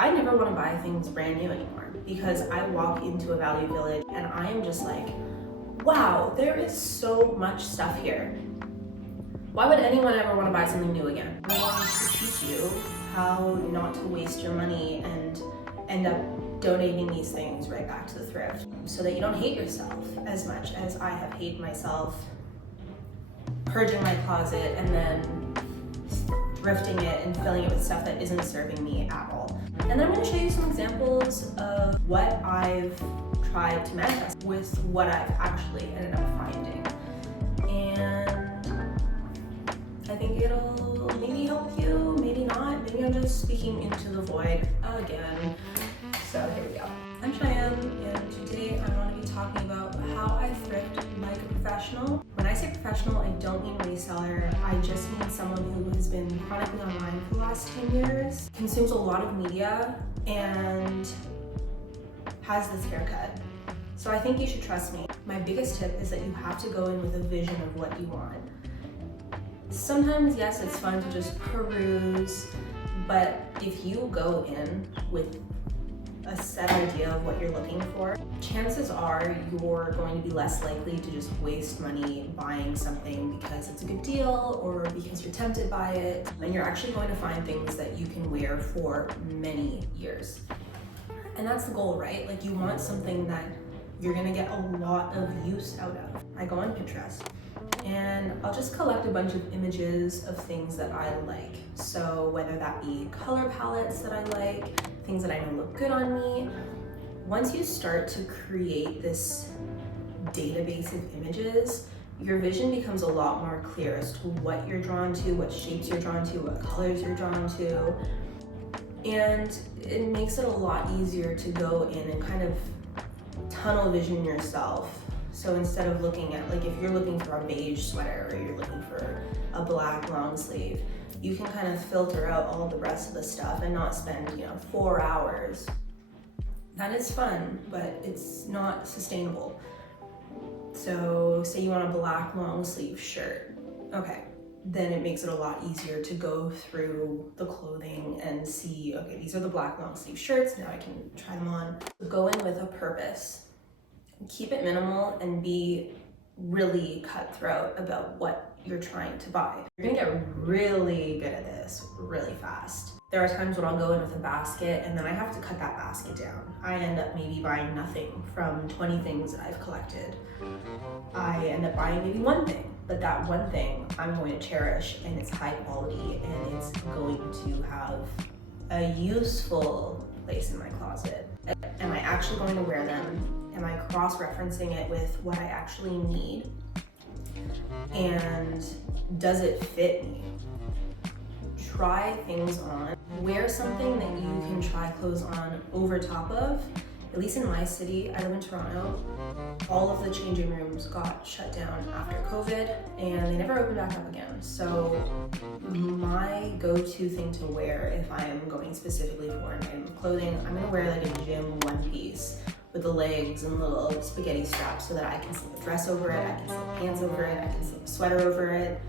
I never want to buy things brand new anymore because I walk into a Value Village and I am just like, wow, there is so much stuff here. Why would anyone ever want to buy something new again? I want to teach you how not to waste your money and end up donating these things right back to the thrift so that you don't hate yourself as much as I have hated myself purging my closet and then thrifting it and filling it with stuff that isn't serving me at all. And then I'm going to show you some examples of what I've tried to manifest with what I've actually ended up finding. And I think it'll maybe help you, maybe not. Maybe I'm just speaking into the void again. So here we go. I'm Cheyenne, and today I want to be talking about how I thrift like a professional. When I say professional, I don't mean reseller. I just mean someone who has been chronically online for the last 10 years, consumes a lot of media, and has this haircut. So I think you should trust me. My biggest tip is that you have to go in with a vision of what you want. Sometimes, yes, it's fun to just peruse, but if you go in with a set idea of what you're looking for, chances are you're going to be less likely to just waste money buying something because it's a good deal or because you're tempted by it. And you're actually going to find things that you can wear for many years. And that's the goal, right? Like, you want something that you're gonna get a lot of use out of. I go on Pinterest and I'll just collect a bunch of images of things that I like. So whether that be color palettes that I like, things that I know look good on me. Once you start to create this database of images, your vision becomes a lot more clear as to what you're drawn to, what shapes you're drawn to, what colors you're drawn to. And it makes it a lot easier to go in and kind of tunnel vision yourself. So instead of looking at, like, if you're looking for a beige sweater or you're looking for a black long sleeve, you can kind of filter out all the rest of the stuff and not spend, 4 hours. That is fun, but it's not sustainable. So say you want a black long sleeve shirt. Okay, then it makes it a lot easier to go through the clothing and see, okay, these are the black long sleeve shirts, now I can try them on. Go in with a purpose. Keep it minimal and be really cutthroat about what you're trying to buy. You're gonna get really good at this really fast. There are times when I'll go in with a basket and then I have to cut that basket down. I end up maybe buying nothing from 20 things that I've collected. I end up buying maybe one thing, but that one thing I'm going to cherish, and it's high quality and it's going to have a useful place in my closet. Am I actually going to wear them? Am I cross-referencing it with what I actually need? And does it fit me? Try things on. Wear something that you can try clothes on over top of. At least in my city, I live in Toronto, all of the changing rooms got shut down after COVID and they never opened back up again. So my go-to thing to wear if I am going specifically for an item of clothing, I'm gonna wear like a gym one piece with the legs and little spaghetti straps so that I can slip a dress over it, I can slip pants over it, I can slip a sweater over it.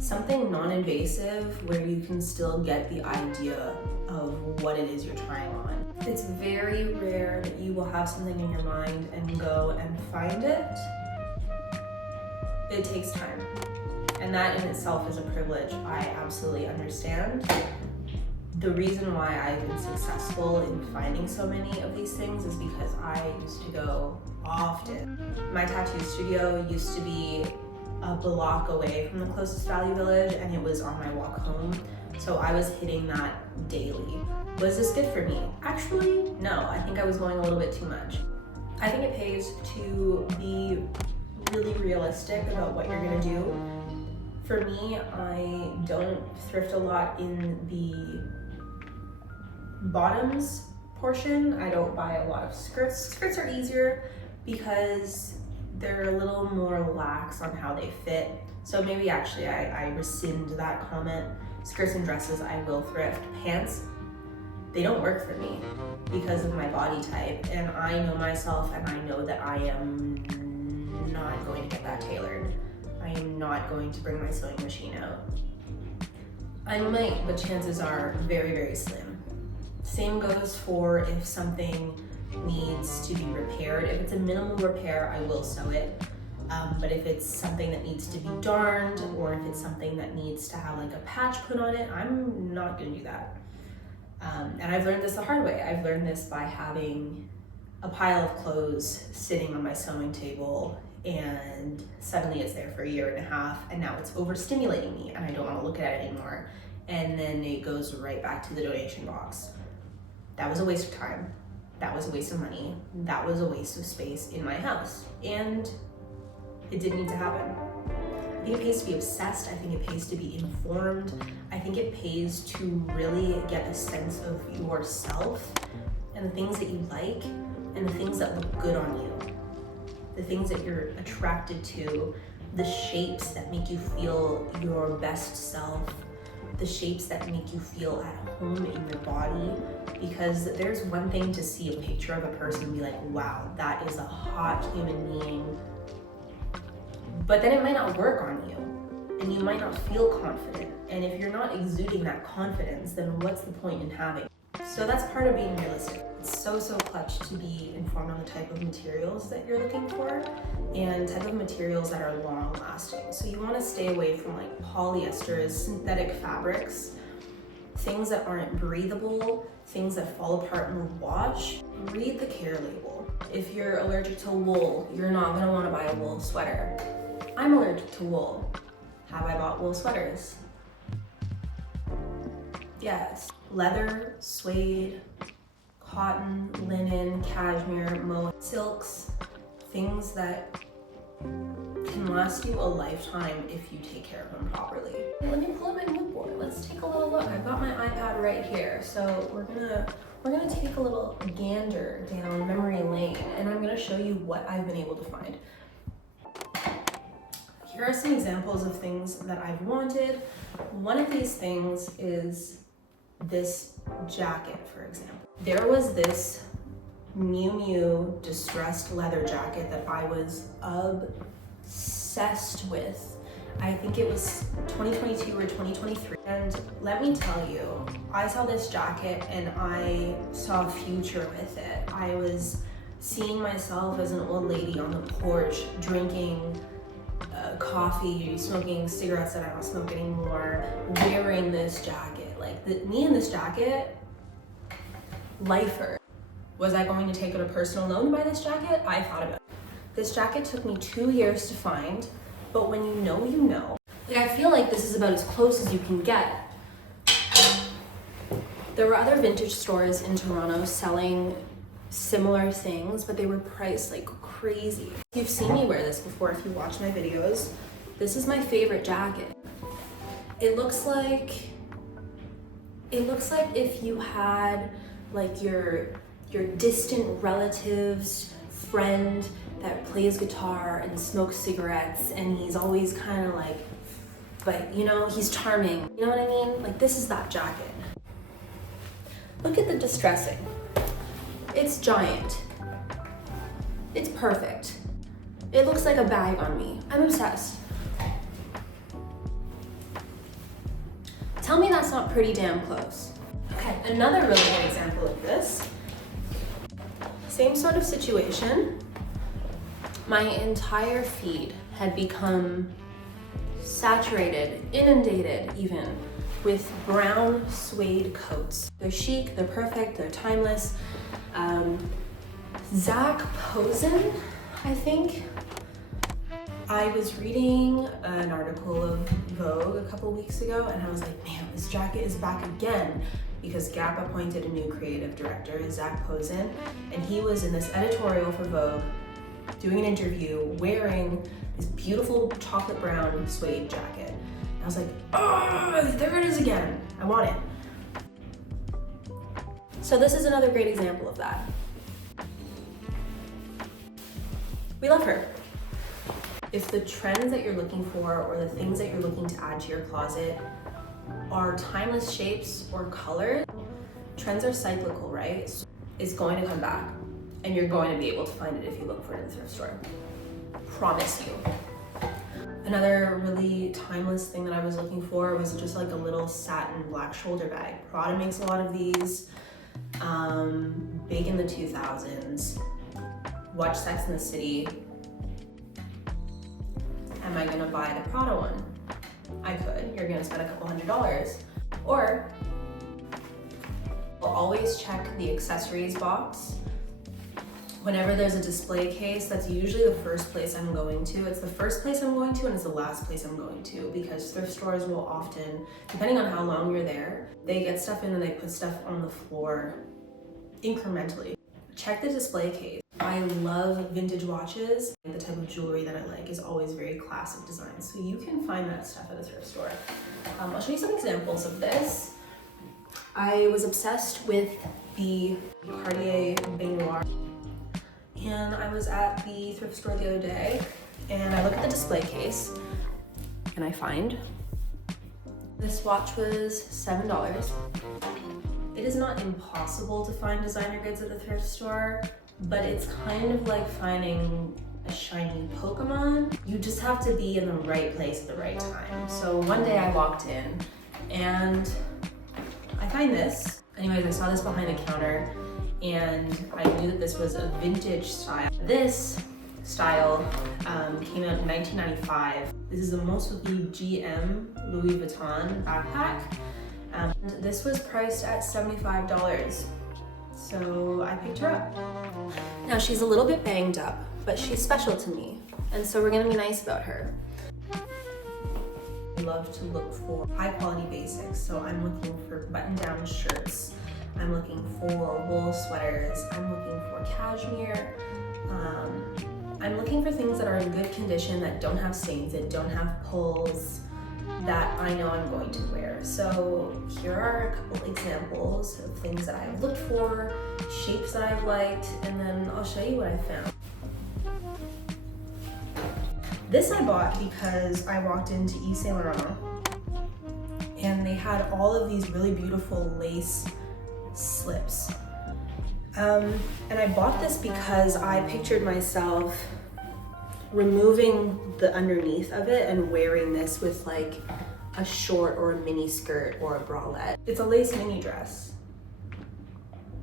Something non-invasive where you can still get the idea of what it is you're trying on. It's very rare that you will have something in your mind and go and find it. It takes time. And that in itself is a privilege I absolutely understand. The reason why I've been successful in finding so many of these things is because I used to go often. My tattoo studio used to be a block away from the closest Value Village and it was on my walk home. So I was hitting that daily. Was this good for me? Actually, no. I think I was going a little bit too much. I think it pays to be really realistic about what you're gonna do. For me, I don't thrift a lot in the bottoms portion. I don't buy a lot of skirts. Skirts are easier because they're a little more lax on how they fit. So maybe actually I rescind that comment. Skirts and dresses I will thrift. Pants, they don't work for me because of my body type, and I know myself and I know that I am not going to get that tailored. I am not going to bring my sewing machine out. I might, but chances are very, very slim. Same goes for if something needs to be repaired. If it's a minimal repair, I will sew it. But if it's something that needs to be darned, or if it's something that needs to have like a patch put on it, I'm not gonna do that. And I've learned this the hard way. I've learned this by having a pile of clothes sitting on my sewing table, and suddenly it's there for a year and a half, and now it's overstimulating me and I don't want to look at it anymore. And then it goes right back to the donation box. That was a waste of time. That was a waste of money. That was a waste of space in my house. And it didn't need to happen. I think it pays to be obsessed. I think it pays to be informed. I think it pays to really get a sense of yourself and the things that you like and the things that look good on you. The things that you're attracted to, the shapes that make you feel your best self, the shapes that make you feel at home in your body. Because there's one thing to see a picture of a person and be like, wow, that is a hot human being. But then it might not work on you, and you might not feel confident. And if you're not exuding that confidence, then what's the point in having it? So that's part of being realistic. It's so clutch to be informed on the type of materials that you're looking for and type of materials that are long lasting. So you want to stay away from like polyesters, synthetic fabrics, things that aren't breathable, things that fall apart in the wash. Read the care label. If you're allergic to wool, you're not going to want to buy a wool sweater. I'm allergic to wool. Have I bought wool sweaters? Yes. Leather, suede, cotton, linen, cashmere, silks, things that can last you a lifetime if you take care of them properly. Let me pull up my mood board. Let's take a little look. I've got my iPad right here, so we're gonna take a little gander down memory lane, and I'm gonna show you what I've been able to find. Here are some examples of things that I've wanted. One of these things is this jacket, for example. There was this Miu Miu distressed leather jacket that I was obsessed with. I think it was 2022 or 2023. And let me tell you, I saw this jacket and I saw a future with it. I was seeing myself as an old lady on the porch drinking coffee, smoking cigarettes that I don't smoke anymore, wearing this jacket. Like me in this jacket, lifer. Was I going to take out a personal loan to buy this jacket? I thought about it. This jacket took me 2 years to find, but when you know, you know. Like, I feel like this is about as close as you can get. There were other vintage stores in Toronto selling similar things, but they were priced like crazy. You've seen me wear this before if you watch my videos. This is my favorite jacket. It looks like if you had like your distant relative's friend that plays guitar and smokes cigarettes, and he's always kind of like, but you know, he's charming. You know what I mean? Like, this is that jacket. Look at the distressing. It's giant. It's perfect. It looks like a bag on me. I'm obsessed. Tell me that's not pretty damn close. Okay, another really good example of this. Same sort of situation. My entire feed had become saturated, inundated even, with brown suede coats. They're chic, they're perfect, they're timeless. Zach Posen, I think. I was reading an article of Vogue a couple weeks ago, and I was like, man, this jacket is back again, because Gap appointed a new creative director, Zach Posen, and he was in this editorial for Vogue doing an interview wearing this beautiful chocolate brown suede jacket. And I was like, oh, there it is again. I want it. So this is another great example of that. We love her. If the trends that you're looking for or the things that you're looking to add to your closet are timeless shapes or colors, trends are cyclical, right? So it's going to come back, and you're going to be able to find it if you look for it in the thrift store. Promise you. Another really timeless thing that I was looking for was just like a little satin black shoulder bag. Prada makes a lot of these. big in the 2000s, watch Sex and the City. Am I gonna buy the Prada one? I could. You're gonna spend a couple $100s. Or I'll always check the accessories box. Whenever there's a display case, that's usually the first place I'm going to. It's the first place I'm going to and it's the last place I'm going to, because thrift stores will often, depending on how long you're there, they get stuff in and they put stuff on the floor incrementally. Check the display case. I love vintage watches. The type of jewelry that I like is always very classic design, so you can find that stuff at a thrift store. I'll show you some examples of this. I was obsessed with the Cartier Baignoire, and I was at the thrift store the other day, and I look at the display case, and I find this watch was $7. It is not impossible to find designer goods at the thrift store, but it's kind of like finding a shiny Pokemon. You just have to be in the right place at the right time. So one day I walked in and I find this. Anyways, I saw this behind the counter and I knew that this was a vintage style. This style came out in 1995. This is the most with the GM Louis Vuitton backpack. This was priced at $75. So I picked her up. Now she's a little bit banged up, but she's special to me. And so we're gonna be nice about her. I love to look for high quality basics. So I'm looking for button down shirts. I'm looking for wool sweaters. I'm looking for cashmere. I'm looking for things that are in good condition, that don't have stains, that don't have pulls, that I know I'm going to wear. So here are a couple examples of things that I've looked for, shapes that I've liked, and then I'll show you what I found. This I bought because I walked into Yves Saint Laurent and they had all of these really beautiful lace slips. And I bought this because I pictured myself removing the underneath of it and wearing this with like a short or a mini skirt or a bralette. It's a lace mini dress.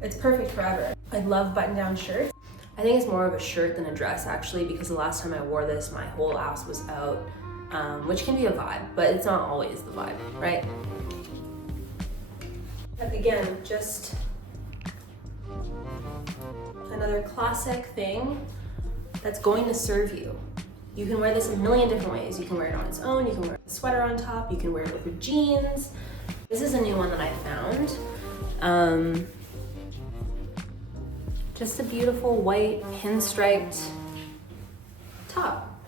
It's perfect forever. I love button down shirts. I think it's more of a shirt than a dress actually, because the last time I wore this, my whole ass was out, which can be a vibe, but it's not always the vibe, right? But again, just another classic thing that's going to serve you. You can wear this a million different ways. You can wear it on its own, you can wear a sweater on top, you can wear it over jeans. This is a new one that I found. Just a beautiful white pinstriped top.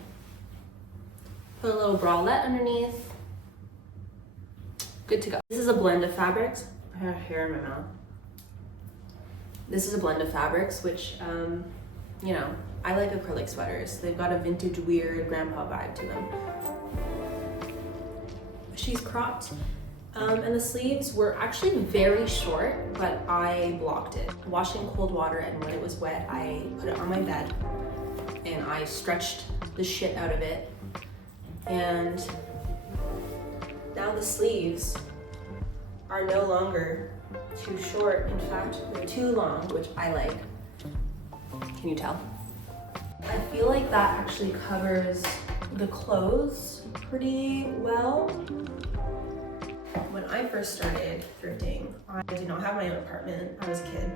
Put a little bralette underneath. Good to go. This is a blend of fabrics. I have hair in my mouth. This is a blend of fabrics, which, you know, I like acrylic sweaters. They've got a vintage, weird grandpa vibe to them. She's cropped, and the sleeves were actually very short, but I blocked it. Washed in cold water, and when it was wet, I put it on my bed, and I stretched the shit out of it. And now the sleeves are no longer too short. In fact, they're too long, which I like. Can you tell? I feel like that actually covers the clothes pretty well. When I first started thrifting, I did not have my own apartment. I was a kid.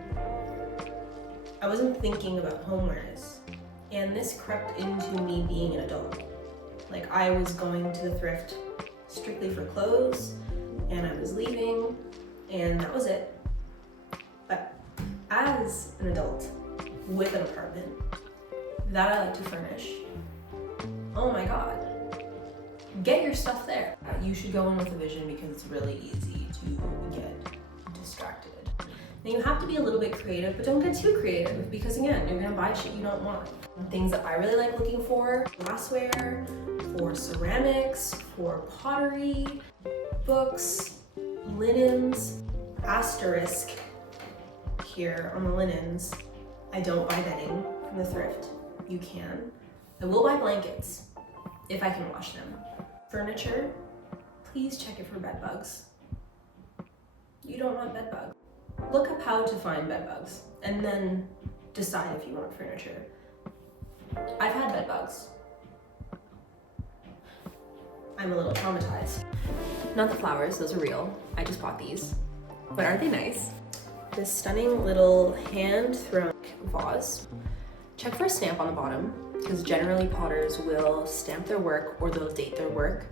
I wasn't thinking about homewares, and this crept into me being an adult. Like, I was going to the thrift strictly for clothes, and I was leaving, and that was it. But as an adult with an apartment that I like to furnish, oh my God, get your stuff there. You should go in with a vision, because it's really easy to get distracted. Now you have to be a little bit creative, but don't get too creative, because again, you're gonna buy shit you don't want. Things that I really like looking for: glassware, for ceramics, for pottery, books, linens. Asterisk here on the linens, I don't buy bedding from the thrift. You can. I will buy blankets if I can wash them. Furniture, please check it for bed bugs. You don't want bed bugs. look up how to find bed bugs and then decide if you want furniture. I've had bed bugs. I'm a little traumatized. Not the flowers, those are real. I just bought these. But aren't they nice? This stunning little hand-thrown vase. Check for a stamp on the bottom, because generally potters will stamp their work or they'll date their work.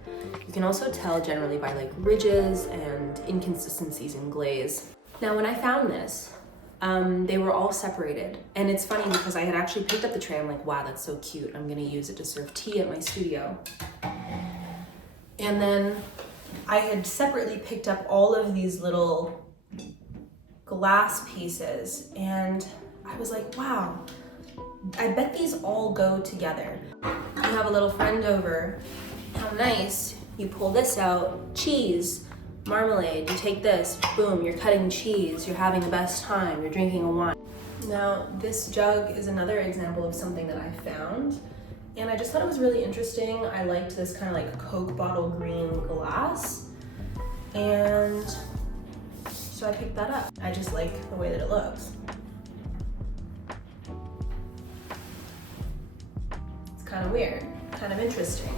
You can also tell generally by like ridges and inconsistencies in glaze. Now when I found this, they were all separated. And it's funny because I had actually picked up the tray. I'm like, wow, that's so cute. I'm gonna use it to serve tea at my studio. And then I had separately picked up all of these little glass pieces and I was like, wow, I bet these all go together. You have a little friend over, how nice. You pull this out, cheese, marmalade, you take this, boom, you're cutting cheese, you're having the best time, you're drinking a wine. Now, this jug is another example of something that I found, and I just thought it was really interesting. I liked this kind of like Coke bottle green glass, and so I picked that up. I just like the way that it looks. It's kind of weird, kind of interesting.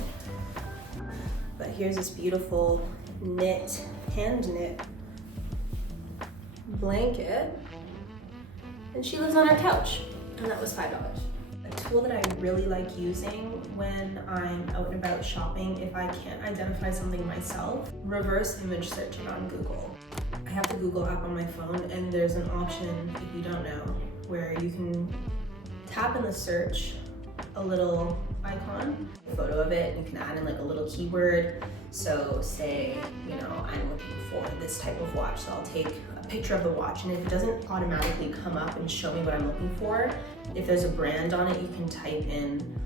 But here's this beautiful knit, hand knit blanket, and she lives on our couch, and that was $5. A tool that I really like using when I'm out and about shopping, if I can't identify something myself, reverse image search it on Google. I have the Google app on my phone, and there's an option, if you don't know, where you can tap in the search a little icon, a photo of it, and you can add in like a little keyword. So say, you know, I'm looking for this type of watch, so I'll take a picture of the watch, and if it doesn't automatically come up and show me what I'm looking for, if there's a brand on it, you can type in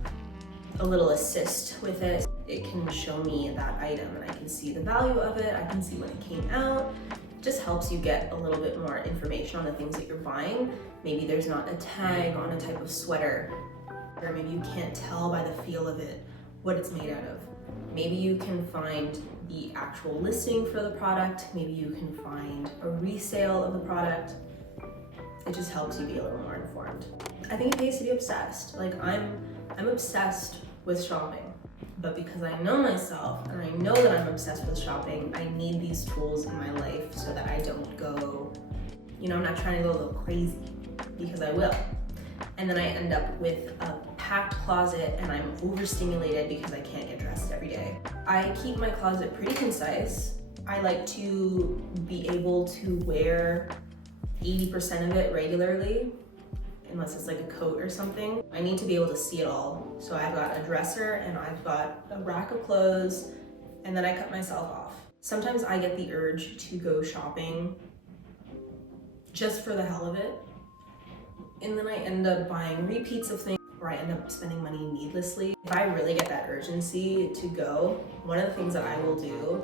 a little assist with it. It can show me that item and I can see the value of it, I can see when it came out. It just helps you get a little bit more information on the things that you're buying. Maybe there's not a tag on a type of sweater, or maybe you can't tell by the feel of it what it's made out of. Maybe you can find the actual listing for the product. Maybe you can find a resale of the product. It just helps you be a little more informed. I think it pays to be obsessed. Like I'm obsessed with shopping, but because I know myself and I know that I'm obsessed with shopping, I need these tools in my life so that I don't go, you know, I'm not trying to go a little crazy, because I will. And then I end up with a packed closet and I'm overstimulated because I can't get dressed every day. I keep my closet pretty concise. I like to be able to wear 80% of it regularly, unless it's like a coat or something. I need to be able to see it all. So I've got a dresser and I've got a rack of clothes, and then I cut myself off. Sometimes I get the urge to go shopping just for the hell of it. And then I end up buying repeats of things, or I end up spending money needlessly. If I really get that urgency to go, one of the things that I will do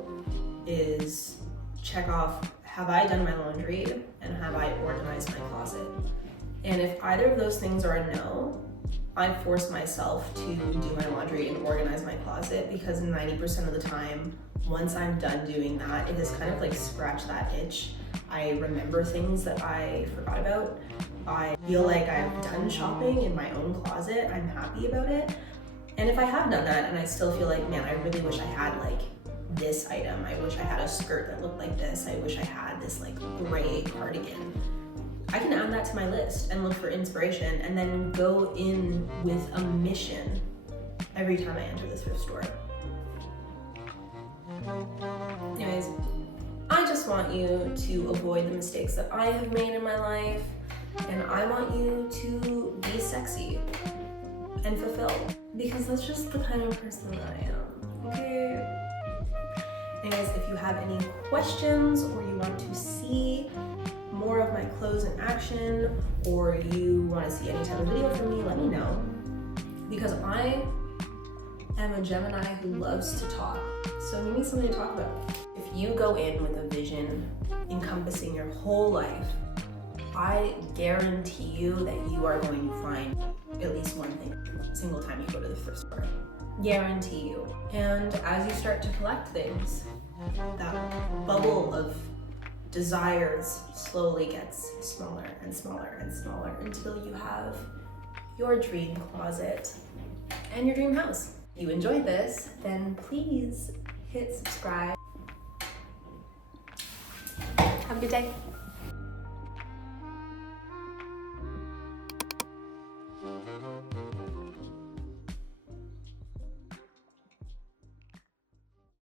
is check off, have I done my laundry and have I organized my closet? And if either of those things are a no, I force myself to do my laundry and organize my closet, because 90% of the time, once I'm done doing that, it has kind of like scratched that itch. I remember things that I forgot about. I feel like I've done shopping in my own closet. I'm happy about it. And if I have done that and I still feel like, man, I really wish I had like this item. I wish I had a skirt that looked like this. I wish I had this like gray cardigan. I can add that to my list and look for inspiration, and then go in with a mission every time I enter the thrift store. Anyways, I just want you to avoid the mistakes that I have made in my life, and I want you to be sexy and fulfilled, because that's just the kind of person that I am, okay? Anyways, if you have any questions, or you want to see more of my clothes in action, or you want to see any type of video from me, let me know, because I am a Gemini who loves to talk, so we need something to talk about. If you go in with a vision encompassing your whole life, I guarantee you that you are going to find at least one thing single time you go to the thrift store. Guarantee you. And as you start to collect things, that bubble of desires slowly gets smaller and smaller and smaller until you have your dream closet and your dream house. If you enjoyed this, then please hit subscribe. Have a good day.